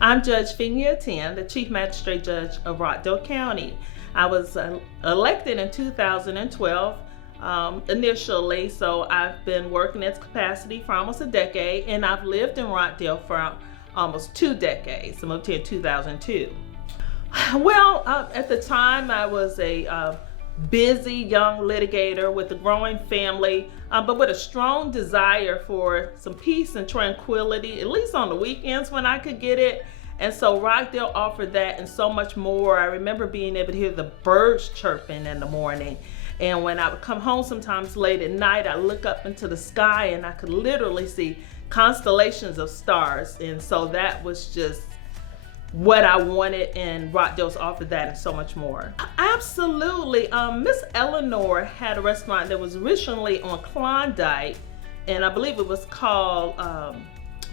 I'm Judge Phinia Aten, the Chief Magistrate Judge of Rockdale County. I was elected in 2012 initially, so I've been working in this capacity for almost a decade, and I've lived in Rockdale for almost 2 decades. I moved here in 2002. Well, at the time I was a busy young litigator with a growing family, but with a strong desire for some peace and tranquility, at least on the weekends when I could get it. And so Rockdale offered that and so much more. I remember being able to hear the birds chirping in the morning. And when I would come home sometimes late at night, I look up into the sky and I could literally see constellations of stars. And so that was just what I wanted, and Rockdale's offered that and so much more. Absolutely. Miss Eleanor had a restaurant that was originally on Klondike, and I believe it was called,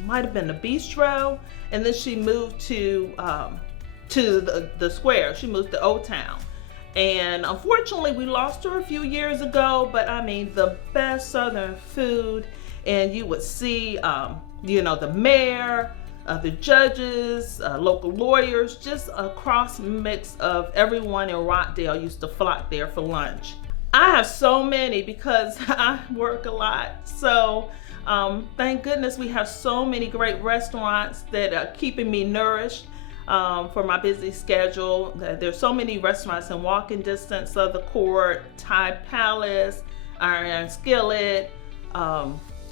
might have been the Bistro, and then she moved to the square. She moved to Old Town. And unfortunately, we lost her a few years ago, but I mean, the best Southern food, and you would see, the mayor, the judges, local lawyers, just a cross mix of everyone in Rockdale used to flock there for lunch. I have so many because I work a lot. So thank goodness we have so many great restaurants that are keeping me nourished for my busy schedule. There's so many restaurants in walking distance of the court: Thai Palace, Iron Skillet,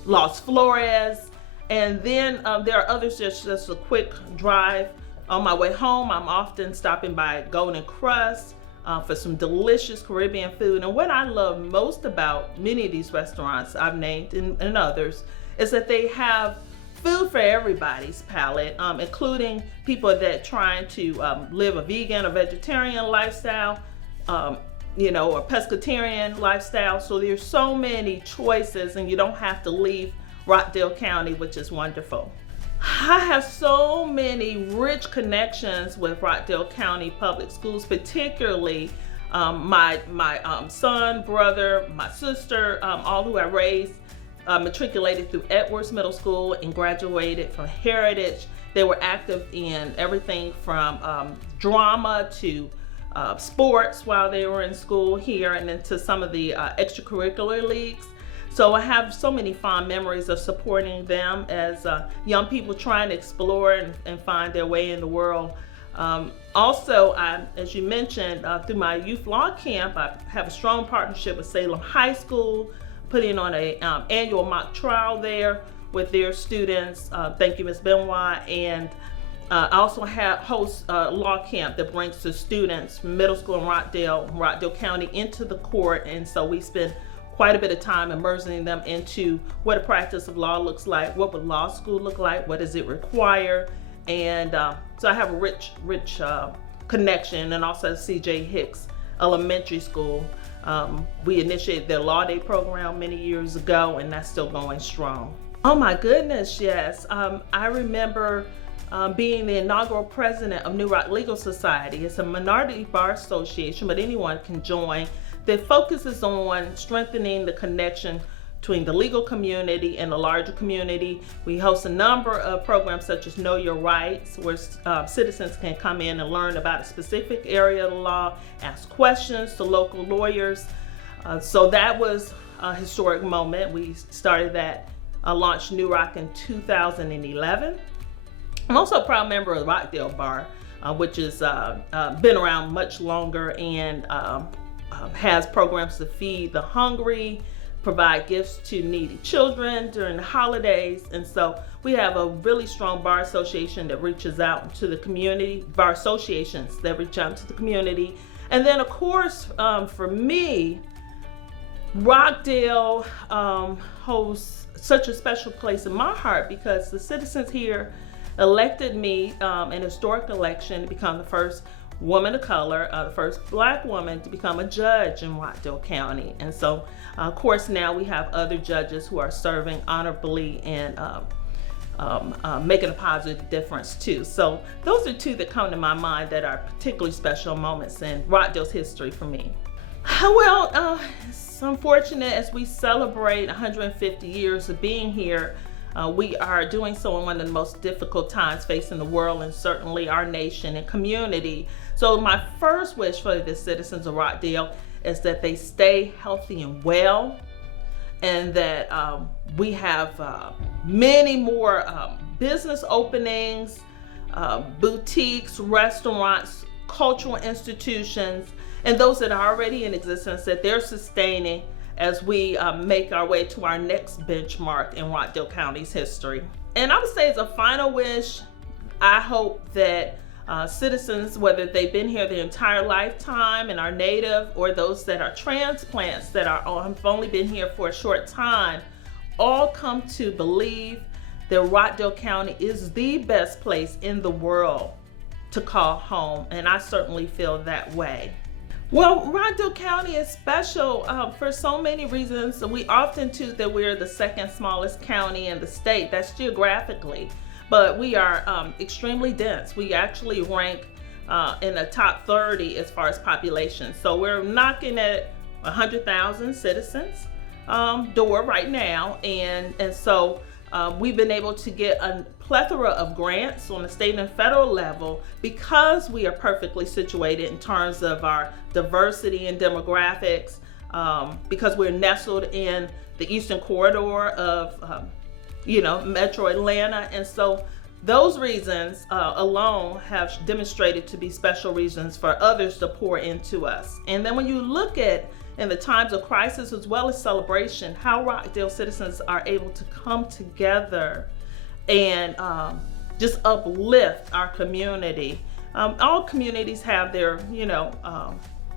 Los Flores. And then there are others just a quick drive. On my way home, I'm often stopping by Golden Crust for some delicious Caribbean food. And what I love most about many of these restaurants I've named and others is that they have food for everybody's palate, including people that trying to live a vegan or vegetarian lifestyle, or pescatarian lifestyle. So there's so many choices, and you don't have to leave Rockdale County, which is wonderful. I have so many rich connections with Rockdale County Public Schools, particularly my son, brother, my sister, all who I raised, matriculated through Edwards Middle School and graduated from Heritage. They were active in everything from drama to sports while they were in school here, and into some of the extracurricular leagues. So I have so many fond memories of supporting them as young people trying to explore and find their way in the world. Also, as you mentioned, through my youth law camp, I have a strong partnership with Salem High School, putting on an annual mock trial there with their students. Thank you, Ms. Benoit. And I also host a law camp that brings the students from middle school in Rockdale County into the court. And so we spend quite a bit of time immersing them into what a practice of law looks like, what would law school look like, what does it require, and so I have a rich connection. And also C.J. Hicks Elementary School. We initiated their Law Day program many years ago, and that's still going strong. Oh my goodness, yes. I remember being the inaugural president of New Rock Legal Society. It's a minority bar association, but anyone can join, that focuses on strengthening the connection between the legal community and the larger community. We host a number of programs such as Know Your Rights, where citizens can come in and learn about a specific area of the law, ask questions to local lawyers. So that was a historic moment. We started that, launched New Rock in 2011. I'm also a proud member of the Rockdale Bar, which has been around much longer and has programs to feed the hungry, provide gifts to needy children during the holidays. And so we have a really strong bar association that reaches out to the community, bar associations that reach out to the community. And then of course, for me, Rockdale holds such a special place in my heart because the citizens here elected me in a historic election to become the first woman of color, the first Black woman to become a judge in Rockdale County. And so, of course, now we have other judges who are serving honorably and making a positive difference too. So those are two that come to my mind that are particularly special moments in Rockdale's history for me. Well, it's unfortunate as we celebrate 150 years of being here. We are doing so in one of the most difficult times facing the world and certainly our nation and community. So my first wish for the citizens of Rockdale is that they stay healthy and well, and that we have many more business openings, boutiques, restaurants, cultural institutions, and those that are already in existence, that they're sustaining as we make our way to our next benchmark in Rockdale County's history. And I would say as a final wish, I hope that citizens, whether they've been here their entire lifetime and are native, or those that are transplants that have only been here for a short time, all come to believe that Rockdale County is the best place in the world to call home, and I certainly feel that way. Well, Rockdale County is special for so many reasons. We often toot that we're the second smallest county in the state. That's geographically, but we are extremely dense. We actually rank in the top 30 as far as population. So we're knocking at 100,000 citizens door right now, and so we've been able to get a plethora of grants on the state and federal level because we are perfectly situated in terms of our diversity and demographics, because we're nestled in the eastern corridor of Metro Atlanta. And so those reasons alone have demonstrated to be special reasons for others to pour into us. And then when you look at, in the times of crisis as well as celebration, how Rockdale citizens are able to come together and just uplift our community. All communities have their,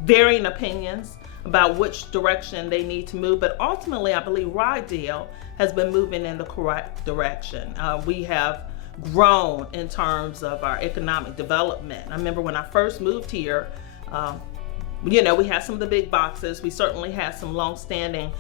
varying opinions about which direction they need to move, but ultimately I believe Rockdale has been moving in the correct direction. We have grown in terms of our economic development. I remember when I first moved here, we had some of the big boxes. We certainly had some long-standing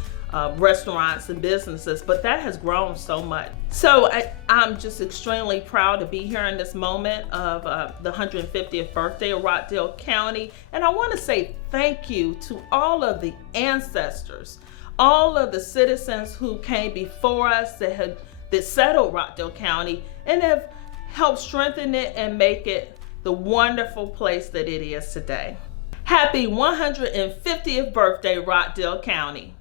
restaurants and businesses, but that has grown so much. So I'm just extremely proud to be here in this moment of the 150th birthday of Rockdale County. And I want to say thank you to all of the ancestors, all of the citizens who came before us that settled Rockdale County and have helped strengthen it and make it the wonderful place that it is today. Happy 150th birthday, Rockdale County.